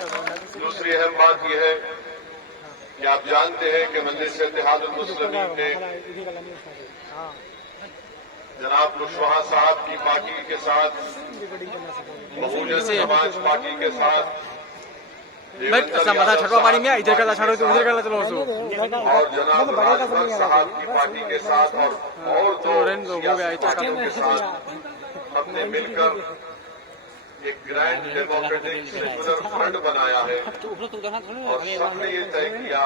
دوسری اہم بات یہ ہے کہ آپ جانتے ہیں کہ مجلس اتحاد المسلمین نے جناب کشواہا صاحب کی پارٹی کے ساتھ بہوجن سماج پارٹی کے ساتھ چھٹوا پانی میں ادھر کا چھڑو تو ادھر کا چلو اور جناب راجبھر صاحب کی پارٹی کے ساتھ اور دو سیاسی پارٹیوں کے ساتھ ہم نے مل کر ایک گرینڈ ڈیموکریٹک سیکولر فرنٹ بنایا ہے اور سب نے یہ طے کیا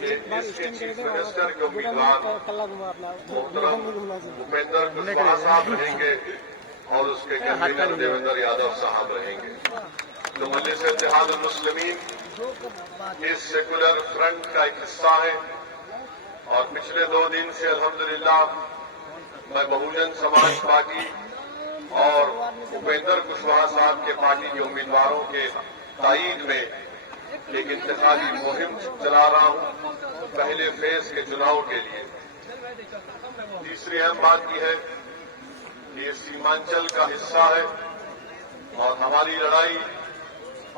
کہ اس کے چیف منسٹر کے امیدوار محترم بھوپیندر کشواہا صاحب رہیں گے اور اس کے کنوینر دیویندر یادو صاحب رہیں گے. تو مجلس اتحاد المسلمین اس سیکولر فرنٹ کا ایک حصہ ہے اور پچھلے 2 دن سے الحمدللہ میں بہوجن سماج پارٹی اور بھوپیندر کشواہا صاحب کے پارٹی کے امیدواروں کے تائید میں ایک انتخابی مہم چلا رہا ہوں پہلے فیز کے چناؤ کے لیے. تیسری اہم بات یہ ہے کہ یہ سیمانچل کا حصہ ہے اور ہماری لڑائی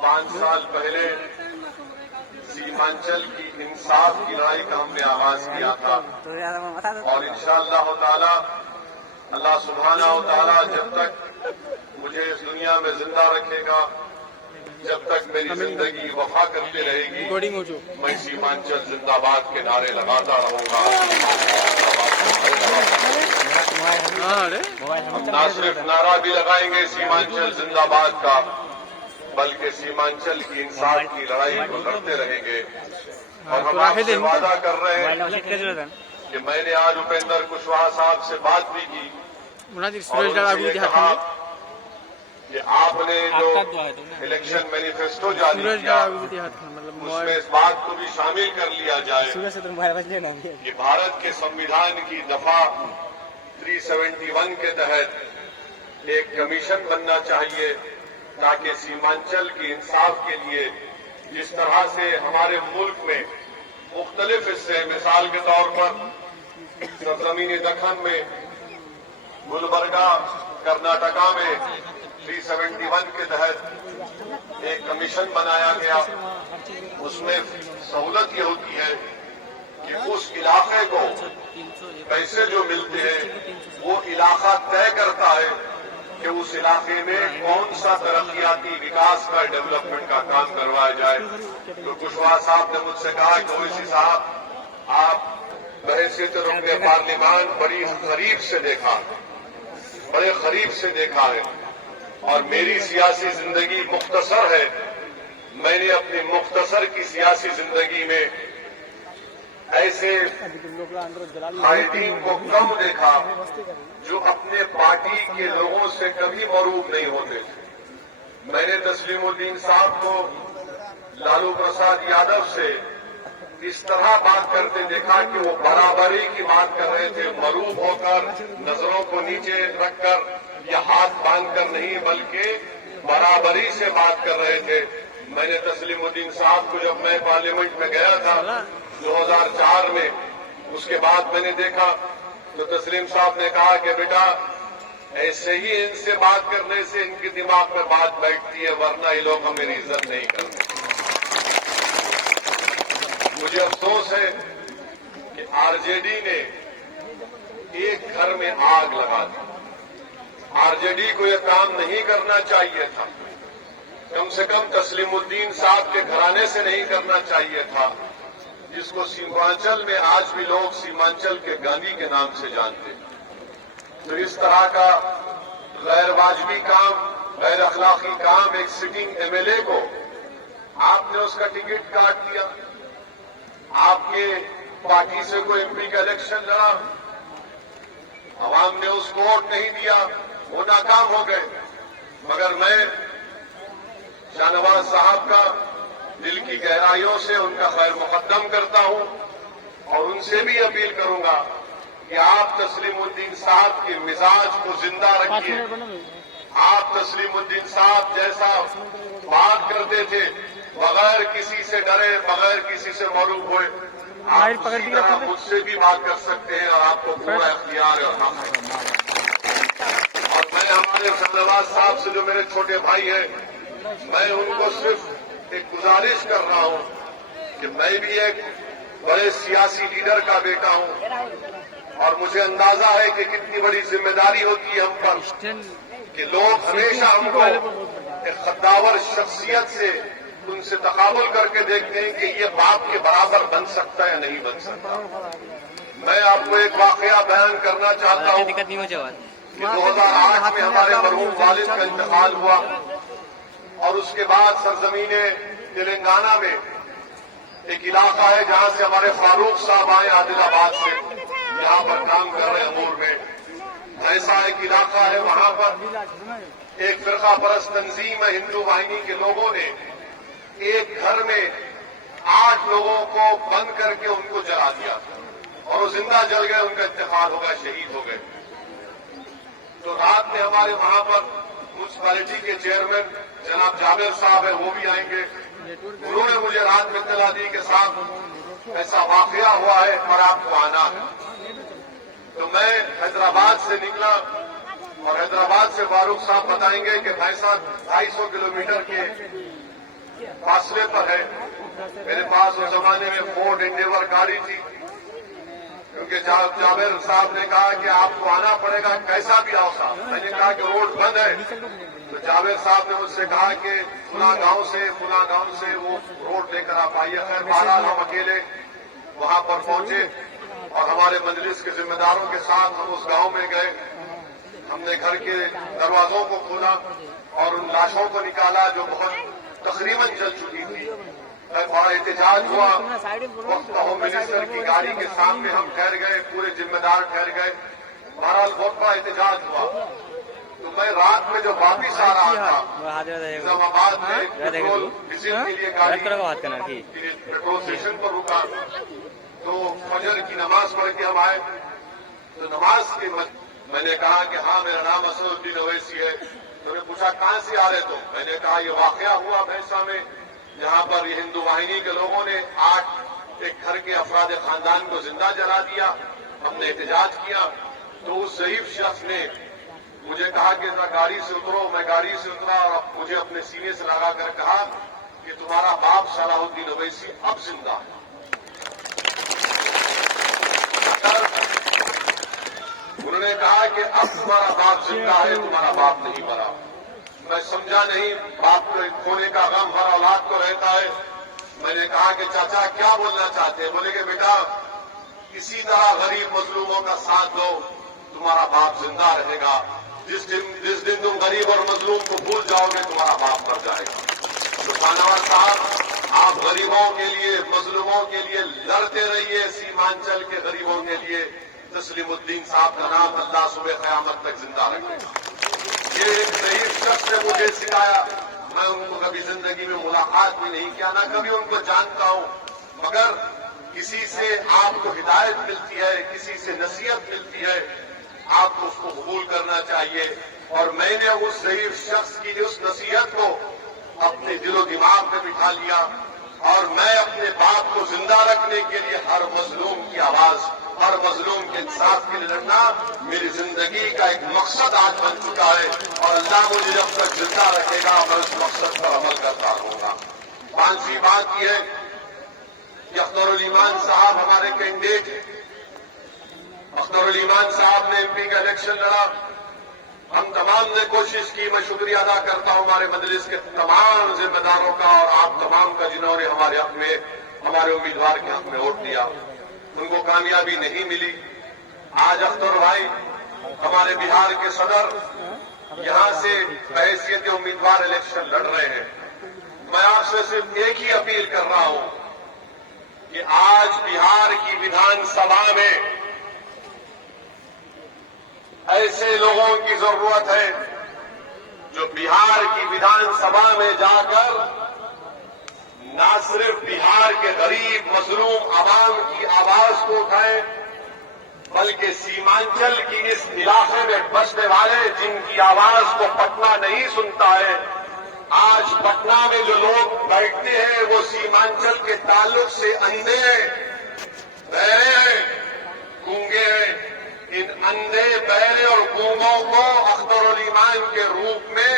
5 سال پہلے سیمانچل کی انصاف کی لڑائی کا ہم نے آغاز کیا تھا اور انشاءاللہ تعالی اللہ سبحانہ و تعالی جب تک مجھے اس دنیا میں زندہ رکھے گا جب تک میری زندگی وفا کرتے رہے گی میں سیمانچل زندہ باد کے نعرے لگاتا رہوں گا. ہم نہ صرف نعرہ بھی لگائیں گے سیمانچل زندہ باد کا بلکہ سیمانچل کی انصاف کی لڑائی کو لڑتے رہیں گے. اور ہم آپ سے وعدہ کر رہے ہیں کہ میں نے آج بھوپیندر کشواہا صاحب سے بات بھی کی اور ان سے کہا کہ آپ نے جو الیکشن مینیفیسٹو جاری کیا اس میں اس بات کو بھی شامل کر لیا جائے کہ بھارت کے سمویدھان کی دفعہ 371 کے تحت ایک کمیشن بننا چاہیے تاکہ سیمانچل کی انصاف کے لیے جس طرح سے ہمارے ملک میں مختلف حصے مثال کے طور پر سرزمین دکن میں گلبرگہ کرناٹکا میں 371 کے تحت ایک کمیشن بنایا گیا. اس میں سہولت یہ ہوتی ہے کہ اس علاقے کو پیسے جو ملتے ہیں وہ علاقہ طے کرتا ہے کہ اس علاقے میں کون سا ترقیاتی وکاس کا ڈیولپمنٹ کا کام کروایا جائے. تو کشواہا صاحب نے مجھ سے کہا کہ اویسی صاحب آپ بحیثیت رکن پارلیمان بڑے قریب سے دیکھا ہے اور میری سیاسی زندگی مختصر ہے. میں نے اپنی مختصر کی سیاسی زندگی میں ایسے قائدین کو کم دیکھا جو اپنے پارٹی کے لوگوں سے کبھی مروب نہیں ہوتے تھے. میں نے تسلیم الدین صاحب کو لالو پرساد یادو سے اس طرح بات کرتے دیکھا کہ وہ برابری کی بات کر رہے تھے مروب ہو کر نظروں کو نیچے رکھ کر یا ہاتھ باندھ کر نہیں بلکہ برابری سے بات کر رہے تھے. میں نے تسلیم الدین صاحب کو جب میں پارلیمنٹ میں گیا تھا 2004 میں اس کے بعد میں نے دیکھا تو تسلیم صاحب نے کہا کہ بیٹا ایسے ہی ان سے بات کرنے سے ان کے دماغ میں بات بیٹھتی ہے ورنہ یہ لوگ ہماری عزت نہیں کرتے. مجھے افسوس ہے کہ آر جے ڈی نے ایک گھر میں آگ لگا دی. آر جے ڈی کو یہ کام نہیں کرنا چاہیے تھا. کم سے کم تسلیم الدین صاحب کے گھرانے سے نہیں کرنا چاہیے تھا جس کو سیمانچل میں آج بھی لوگ سیمانچل کے گاندھی کے نام سے جانتے ہیں. تو اس طرح کا غیر واجبی کام غیر اخلاقی کام ایک سٹنگ ایم ایل اے کو آپ نے اس کا ٹکٹ کاٹ دیا. آپ کے پارٹی سے کوئی ایم پی کا الیکشن لڑا عوام نے اس کو ووٹ نہیں دیا وہ ناکام ہو گئے. مگر میں شاہ نواز صاحب کا دل کی گہرائیوں سے ان کا خیر مقدم کرتا ہوں اور ان سے بھی اپیل کروں گا کہ آپ تسلیم الدین صاحب کے مزاج کو زندہ رکھیے. آپ تسلیم الدین صاحب جیسا بات کرتے تھے بغیر کسی سے ڈرے بغیر کسی سے مروب ہوئے آپ اسی طرح مجھ سے بھی بات کر سکتے ہیں اور آپ کو پورا اختیار ہے. اور میں ہمارے شاہ نواز صاحب سے جو میرے چھوٹے بھائی ہیں میں ان کو صرف ایک گزارش کر رہا ہوں کہ میں بھی ایک بڑے سیاسی لیڈر کا بیٹا ہوں اور مجھے اندازہ ہے کہ کتنی بڑی ذمہ داری ہوتی ہے ہم پر کہ لوگ ہمیشہ ہم کو ایک خداور شخصیت سے ان سے تقابل کر کے دیکھتے ہیں کہ یہ باپ کے برابر بن سکتا ہے یا نہیں بن سکتا. میں آپ کو ایک واقعہ بیان کرنا چاہتا ہوں کہ 2008 میں ہمارے مرحوم والد کا انتقال ہوا اور اس کے بعد سرزمین تلنگانہ میں ایک علاقہ ہے جہاں سے ہمارے فاروق صاحب آئے عادل آباد سے, یہاں پر کام کر رہے ہیں امور میں. ایسا ایک علاقہ ہے وہاں پر ایک فرقہ پرست تنظیم ہے ہندو واہنی کے لوگوں نے ایک گھر میں 8 لوگوں کو بند کر کے ان کو جلا دیا اور وہ زندہ جل گئے, ان کا انتقال ہو گیا, شہید ہو گئے. تو رات میں ہمارے وہاں پر میونسپلٹی کے چیئرمین جناب جابر صاحب ہیں, وہ بھی آئیں گے. انہوں نے مجھے رات میں اطلاع دی کہ صاحب ایسا واقعہ ہوا ہے اور آپ کو آنا ہے. تو میں حیدرآباد سے نکلا اور حیدرآباد سے فاروق صاحب بتائیں گے کہ بھیسا 250 کلومیٹر کے فاصلے پر ہے. میرے پاس اس زمانے میں فورڈ انڈیور گاڑی تھی, کیونکہ جابر صاحب نے کہا کہ آپ کو آنا پڑے گا, کیسا بھی آؤ صاحب. میں نے کہا کہ روڈ بند ہے. تو جابر صاحب نے مجھ سے کہا کہ فلاں گاؤں سے وہ روڈ لے کر آپ آئیے. خیر بہرحال ہم اکیلے وہاں پر پہنچے اور ہمارے مجلس کے ذمہ داروں کے ساتھ ہم اس گاؤں میں گئے. ہم نے گھر کے دروازوں کو کھولا اور ان لاشوں کو نکالا جو بہت تقریباً جل چکی تھی. بڑا احتجاج ہوا. وقت ہوم منسٹر کی گاڑی کے سامنے ہم ٹھہر گئے, پورے ذمہ دار ٹھہر گئے. بہرحال بہت بڑا احتجاج ہوا. تو میں رات میں جو واپس آ رہا تھا اسلام آباد میں پیٹرول ڈیزل کے لیے گاڑی پیٹرول اسٹیشن پر رکا, تو فجر کی نماز پڑھ کے ہم آئے. تو نماز کے میں نے کہا کہ ہاں میرا نام اسد الدین اویسی ہے. انہوں نے پوچھا کہاں سے آ رہے تو میں نے کہا یہ واقعہ ہوا بھینسا میں, جہاں پر یہ ہندو واہنی کے لوگوں نے 8 ایک گھر کے افراد خاندان کو زندہ جلا دیا. ہم نے احتجاج کیا. تو اس ضعیف شخص نے مجھے کہا کہ ذرا گاڑی سے اترو. میں گاڑی سے اترا اور مجھے اپنے سینے سے لگا کر کہا کہ تمہارا باپ صلاح الدین اویسی اب زندہ ہے. انہوں نے کہا کہ اب تمہارا باپ زندہ ہے, تمہارا باپ نہیں مرا. میں سمجھا نہیں, باپ کو کھونے کا غم ہر اولاد کو رہتا ہے. میں نے کہا کہ چاچا کیا بولنا چاہتے ہیں؟ بولے کہ بیٹا اسی طرح غریب مظلوموں کا ساتھ دو, تمہارا باپ زندہ رہے گا. جس دن تم غریب اور مظلوم کو بھول جاؤ گے تمہارا باپ مر جائے گا. تو خانوار صاحب آپ غریبوں کے لیے مظلوموں کے لیے لڑتے رہیے. سیمانچل کے غریبوں کے لیے تسلیم الدین صاحب کا نام اللہ صبح قیامت تک زندہ رکھے. یہ ایک ضعیف شخص نے مجھے سکھایا. میں ان کو کبھی زندگی میں ملاقات بھی نہیں کیا, نہ کبھی ان کو جانتا ہوں, مگر کسی سے آپ کو ہدایت ملتی ہے, کسی سے نصیحت ملتی ہے, آپ کو اس کو قبول کرنا چاہیے. اور میں نے اس ضعیف شخص کی اس نصیحت کو اپنے دل و دماغ میں بٹھا لیا اور میں اپنے باپ کو زندہ رکھنے کے لیے ہر مظلوم کی آواز, ہر مظلوم کے انصاف کے لیے لڑنا میری زندگی کا ایک مقصد آج بن چکا ہے. اور اللہ مجھے جب تک زندہ رکھے گا میں اس مقصد پر عمل کرتا رہوں گا. 5ویں بات یہ ہے کہ اختر الایمان صاحب ہمارے کینڈیڈیٹ ہیں. اختر الایمان صاحب نے MP کا الیکشن لڑا. ہم تمام نے کوشش کی. میں شکریہ ادا کرتا ہوں ہمارے مجلس کے تمام ذمہ داروں کا اور آپ تمام کا جنہوں نے ہمارے حق میں, ہمارے امیدوار کے حق میں ووٹ دیا. ان کو کامیابی نہیں ملی. آج اختر بھائی ہمارے بہار کے صدر یہاں سے بحیثیت امیدوار الیکشن لڑ رہے ہیں. میں آپ سے صرف ایک ہی اپیل کر رہا ہوں کہ آج بہار کی ودھان سبھا میں ایسے لوگوں کی ضرورت ہے جو بہار کی ودھان سبھا میں جا کر نہ صرف بہار کے غریب مظلوم عوام کی آواز کو اٹھائیں, بلکہ سیمانچل کی اس علاقے میں بسنے والے جن کی آواز کو پٹنہ نہیں سنتا ہے. آج پٹنہ میں جو لوگ بیٹھتے ہیں وہ سیمانچل کے تعلق سے اندھے ہیں, بہرے ہیں, گونگے ہیں. ان اندھے, بہرے اور گونگوں کو اختر الایمان کے روپ میں